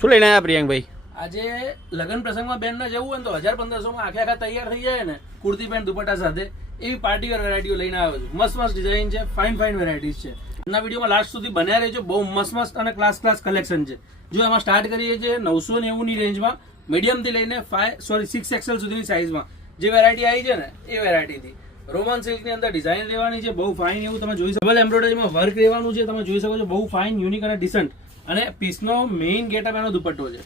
શું લઈને આવ્યા પ્રિયંકભાઈ? આજે લગ્ન પ્રસંગમાં બેન ના જવું હોય તો 1000-1500 માં આખા તૈયાર થઈ જાય ને, કુર્તી પેન્ટ દુપટ્ટા સાથે, એવી પાર્ટી વેર વેરાયટીઓ લઈને આવ્યો છું. મસ્ત મસ્ત ડિઝાઇન છે, ફાઇન વેરાયટીઝ છે. આજના વિડીયોમાં લાસ્ટ સુધી બન્યા રહેજો. બહુ મસ્ત અને ક્લાસ કલેક્શન છે. જો એમાં સ્ટાર્ટ કરીએ છીએ 990 ની રેન્જમાં, મીડિયમ થી લઈને 6XL સુધીની સાઇઝમાં જે વેરાયટી આવી છે ને, એ વેરાયટીથી રોમન સિલ્ક ની અંદર ડિઝાઇન લેવાની છે. બહુ ફાઇન એવું તમે જોઈ શકો. ડબલ એમ્બ્રોઇડરીમાં વર્ક લેવાનું છે. તમે જોઈ શકો છો, બહુ ફાઇન, યુનિક અને ડિસન્ટ. અને પીસનો મેઇન ગેટઅપ એનો દુપટ્ટો છે.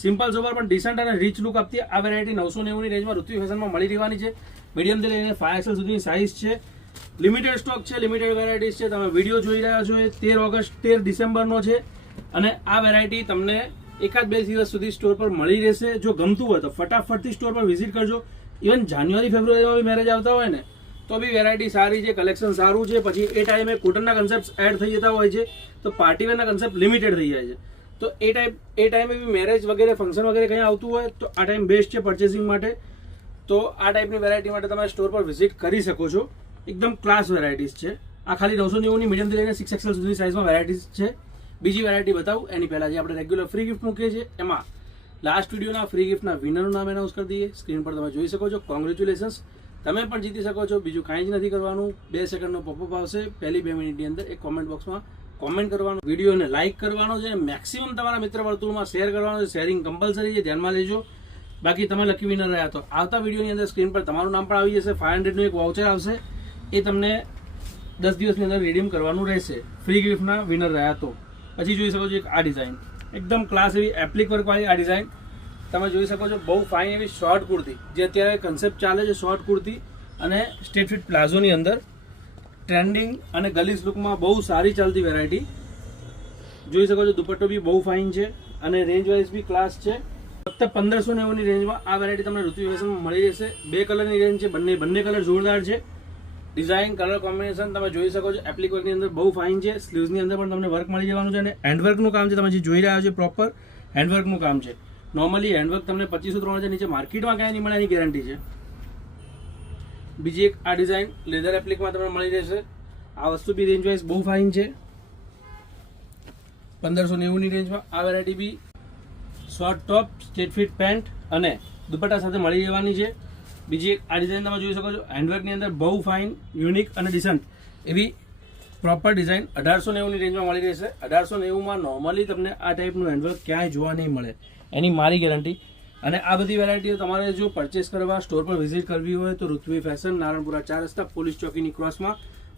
સિમ્પલ સોબર પણ ડિસન્ટ અને રીચ લુક આપતી આ વેરાયટી 990 ની રેન્જમાં ઋત્વી ફેશનમાં મળી રહેવાની છે. મીડિયમ થી લઈને 5XL સુધીની સાઇઝ છે. લિમિટેડ સ્ટોક છે, લિમિટેડ વેરાયટીઝ છે. તમે વિડીયો જોઈ રહ્યા છો એ 13 ઓગસ્ટ 13 ડિસેમ્બરનો છે. અને આ વેરાયટી તમને એકાદ બે દિવસ સુધી સ્ટોર પર મળી રહેશે. જો ગમતું હોય તો ફટાફટથી સ્ટોર પર વિઝિટ કરજો. ઇવન જાન્યુઆરી ફેબ્રુઆરીમાં બી મેરેજ આવતા હોય ને તો બી વેરાયટી સારી છે, કલેક્શન સારું છે. પછી એ ટાઈમે કોટનના કન્સેપ્ટ એડ થઈ જતા હોય છે તો પાર્ટીવેરના કન્સેપ્ટ લિમિટેડ થઈ જાય છે. તો એ ટાઈમે બી મેરેજ વગેરે ફંક્શન વગેરે કંઈ આવતું હોય તો આ ટાઈમ બેસ્ટ છે પરચેસિંગ માટે. તો આ ટાઈપની વેરાયટી માટે તમે સ્ટોર પર વિઝિટ કરી શકો છો. એકદમ ક્લાસ વેરાયટીઝ છે. આ ખાલી 990 ની મીડિયમથી લઈને 6XL સુધીની સાઇઝમાં વેરાયટીઝ છે. બીજી વેરાયટી બતાવું એની પહેલાં જે આપણે રેગ્યુલર ફ્રી ગિફ્ટ મૂકીએ છીએ એમાં લાસ્ટ વિડીયોના ફ્રી ગિફ્ટના વિનરનું નામ એનાઉન્સ કરી દઈએ. સ્ક્રીન પર તમે જોઈ શકો છો. કોંગ્રેચ્યુલેશન્સ, તમે પણ જીતી શકો છો. બીજું કાંઈ જ નથી કરવાનું. 2 સેકન્ડનો પોપઅપ આવશે. પહેલી 2 મિનિટની અંદર એક કોમેન્ટ બોક્સમાં કોમેન્ટ કરવાનું, વિડીયોને લાઇક કરવાનો છે, મેક્સિમમ તમારા મિત્ર વર્તુળમાં શેર કરવાનો છે. શેરિંગ કમ્પલસરી છે, ધ્યાનમાં લેજો. બાકી તમે લકી વિનર રહ્યા તો આવતા વિડીયોની અંદર સ્ક્રીન પર તમારું નામ પણ આવી જશે. 500નું એક વાઉચર આવશે, એ તમને 10 દિવસની અંદર રિડીમ કરવાનું રહેશે ફ્રી ગિફ્ટના વિનર રહ્યા તો. પછી જોઈ શકો છો એક આ ડિઝાઇન, એકદમ ક્લાસ એવી એપ્લિક વર્કવાળી આ ડિઝાઇન તમે જોઈ શકો છો. બહુ ફાઇન એવી શોર્ટ કુર્તી, જે અત્યારે કન્સેપ્ટ ચાલે છે શોર્ટ કુર્તી અને સ્ટ્રેટ ફિટ પ્લાઝોની અંદર ટ્રેન્ડિંગ અને ગલીસ લુકમાં બહુ સારી ચાલતી વેરાયટી જોઈ શકો છો. દુપટ્ટો બી બહુ ફાઇન છે અને રેન્જ વાઇઝ બી ક્લાસ છે. ફક્ત 1590 ની રેન્જમાં આ વેરાયટી તમને ઋત્વી ફેશનમાં મળી રહેશે. 2 કલરની રેન્જ છે, બંને કલર જોરદાર છે. ડિઝાઇન કલર કોમ્બિનેશન તમે જોઈ શકો છો. એપ્લિક વર્કની અંદર બહુ ફાઇન છે. સ્લીવ્સની અંદર પણ તમને વર્ક મળી જવાનું છે. અને હેન્ડવર્કનું કામ છે, તમે જે જોઈ રહ્યા છો પ્રોપર હેન્ડવર્કનું કામ છે. નોર્મલી હેન્ડવર્ક તમને 2500-3000 નીચે માર્કેટમાં ક્યાંય નહીં મળે, એની ગેરંટી છે. બીજી એક આ ડિઝાઇન લેધર એપ્લિકમાં તમને મળી રહેશે. આ વસ્તુ બી રેન્જ વાઇઝ બહુ ફાઇન છે. 1590 ની રેન્જમાં આ વેરાયટી બી short top, straight fit pant અને દુપટ્ટા સાથે મળી રહેવાની છે. બીજી એક આ ડિઝાઇન તમે જોઈ શકો છો. હેન્ડવર્કની અંદર બહુ ફાઇન, યુનિક અને ડિસન્ટ એવી પ્રોપર ડિઝાઇન 1890 ની રેન્જમાં મળી રહેશે. 1890માં નોર્મલી તમને આ ટાઈપનું હેન્ડવર્ક ક્યાંય જોવા નહીં મળે, એની મારી ગેરંટી. અને આ બધી વેરાયટીઓ તમારે જો પરચેસ કરવા સ્ટોર પર વિઝિટ કરવી હોય તો ઋત્વી ફેશન, નારણપુરા 4 રસ્તા, પોલીસ ચોકીની ક્રોસમાં,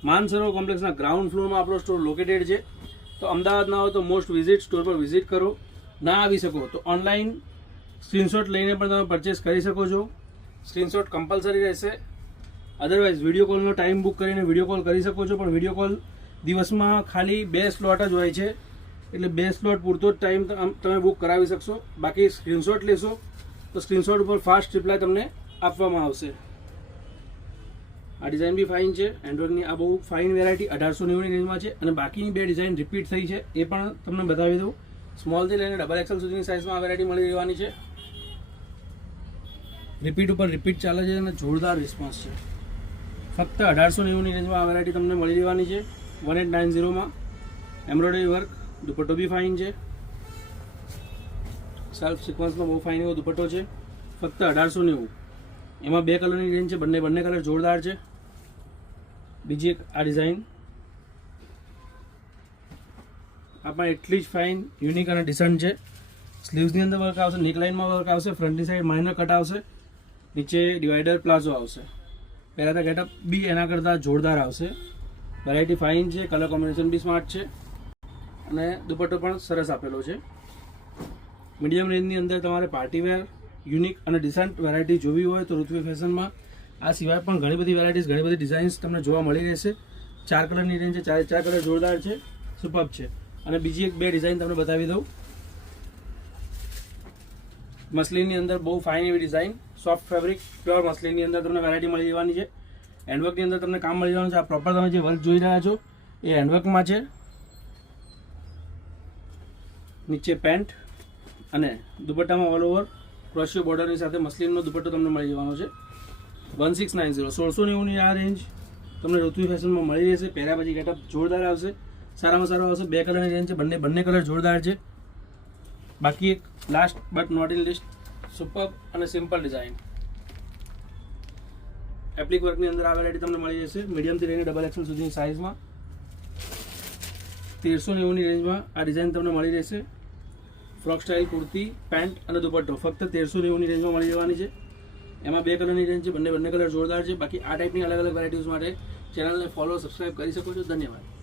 માનસરોવર કોમ્પ્લેક્સના ગ્રાઉન્ડ ફ્લોરમાં આપણો સ્ટોર લોકેટેડ છે. તો અમદાવાદ ના હોય તો મોસ્ટ વિઝિટ, સ્ટોર પર વિઝિટ કરો. ના આવી શકો તો ઓનલાઈન સ્ક્રીનશોટ લઈને પણ તમે પરચેસ કરી શકો છો. સ્ક્રીનશોટ કમ્પલસરી રહેશે. અધરવાઇઝ વિડીયો કોલનો ટાઈમ બુક કરીને વિડીયો કોલ કરી શકો છો. પણ વિડીયો કોલ દિવસમાં ખાલી 2 સ્લોટ જ હોય છે, એટલે 2 સ્લોટ પૂરતો જ ટાઈમ તમે બુક કરાવી શકશો. બાકી સ્ક્રીનશોટ લેશો તો સ્ક્રીનશોટ ઉપર ફાસ્ટ રિપ્લાય તમને આપવામાં આવશે. આ ડિઝાઇન બી ફાઇન છે. હેન્ડવર્કની આ બહુ ફાઇન વેરાયટી 1890 ની રેન્જમાં છે. અને બાકીની 2 ડિઝાઇન રિપીટ થઈ છે, એ પણ તમને બતાવી દઉં. સ્મોલથી લઈને XXL સુધીની સાઇઝમાં આ વેરાયટી મળી રહેવાની છે. રિપીટ ઉપર રિપીટ ચાલે છે અને જોરદાર રિસ્પોન્સ છે. ફક્ત 1890 ની રેન્જમાં આ વેરાયટી તમને મળી રહેવાની છે. 1890માં એમ્બ્રોઇડરી વર્ક, દુપટ્ટો બી ફાઇન છે. સેલ્ફ સિક્વન્સનો બહુ ફાઇન એવો દુપટ્ટો છે. ફક્ત 1890. એમાં 2 કલરની રેન્જ છે, બંને કલર જોરદાર છે. બીજી એક આ ડિઝાઇન, આ પણ એટલી જ ફાઇન, યુનિક અને ડિસન્ટ છે. સ્લીવ્સની અંદર વર્ક આવશે, નેકલાઇનમાં વર્ક આવશે, ફ્રન્ટની સાઈડ માઇનર કટ આવશે, નીચે ડિવાઈડર પ્લાઝો આવશે. પહેલાં તો ગેટઅપ બી એના કરતાં જોરદાર આવશે. વેરાયટી ફાઇન છે, કલર કોમ્બિનેશન બી સ્માર્ટ છે અને દુપટ્ટો પણ સરસ આપેલો છે. મીડિયમ રેન્જની અંદર તમારે પાર્ટીવેર, યુનિક અને ડિસન્ટ વેરાયટી જોવી હોય તો ઋત્વી ફેશનમાં આ સિવાય પણ ઘણી બધી વેરાયટીઝ, ઘણી બધી ડિઝાઇન્સ તમને જોવા મળી રહેશે. 4 કલરની રેન્જ છે, 4 કલર જોરદાર છે, સુપર્બ છે. અને બીજી એક 2 ડિઝાઇન તમને બતાવી દઉં. મસલિનની અંદર બહુ ફાઇન એવી ડિઝાઇન, સોફ્ટ ફેબ્રિક, પ્યોર મસલિનની અંદર તમને વેરાયટી મળી જવાની છે. હેન્ડવર્કની અંદર તમને કામ મળી જવાનું છે. આ પ્રોપર તમે જે વર્ક જોઈ રહ્યા છો એ હેન્ડવર્કમાં છે. નીચે પેન્ટ અને દુપટ્ટામાં ઓલ ઓવર ક્રોશિયો બોર્ડરની સાથે મસલિનનો દુપટ્ટો તમને મળી જવાનો છે. 1690, 1690 ની આ રેન્જ તમને ઋત્વી ફેશનમાં મળી રહેશે. પહેર્યા પછી ગેટઅપ જોરદાર આવશે, સારામાં સારો આવશે. 2 કલરની રેન્જ છે, બંને કલર જોરદાર છે. બાકી એક last but not in least super અને સિમ્પલ ડિઝાઇન એપ્લિક વર્કની અંદર આ વેરાયટી તમને મળી જશે મીડિયમથી લઈને ડબલ એક્સેલ સુધીની સાઇઝમાં 1390ની રેન્જમાં આ ડિઝાઇન તમને મળી રહેશે ફ્રોક સ્ટાઇલ કુર્તી પેન્ટ અને દુપટ્ટો ફક્ત 1390ની રેન્જમાં મળી જવાની છે એમાં 2 કલરની રેન્જ છે બંને કલર જોરદાર છે બાકી આ ટાઈપની અલગ અલગ વેરાયટીઝ માટે ચેનલને ફોલો સબસ્ક્રાઇબ કરી શકો છો ધન્યવાદ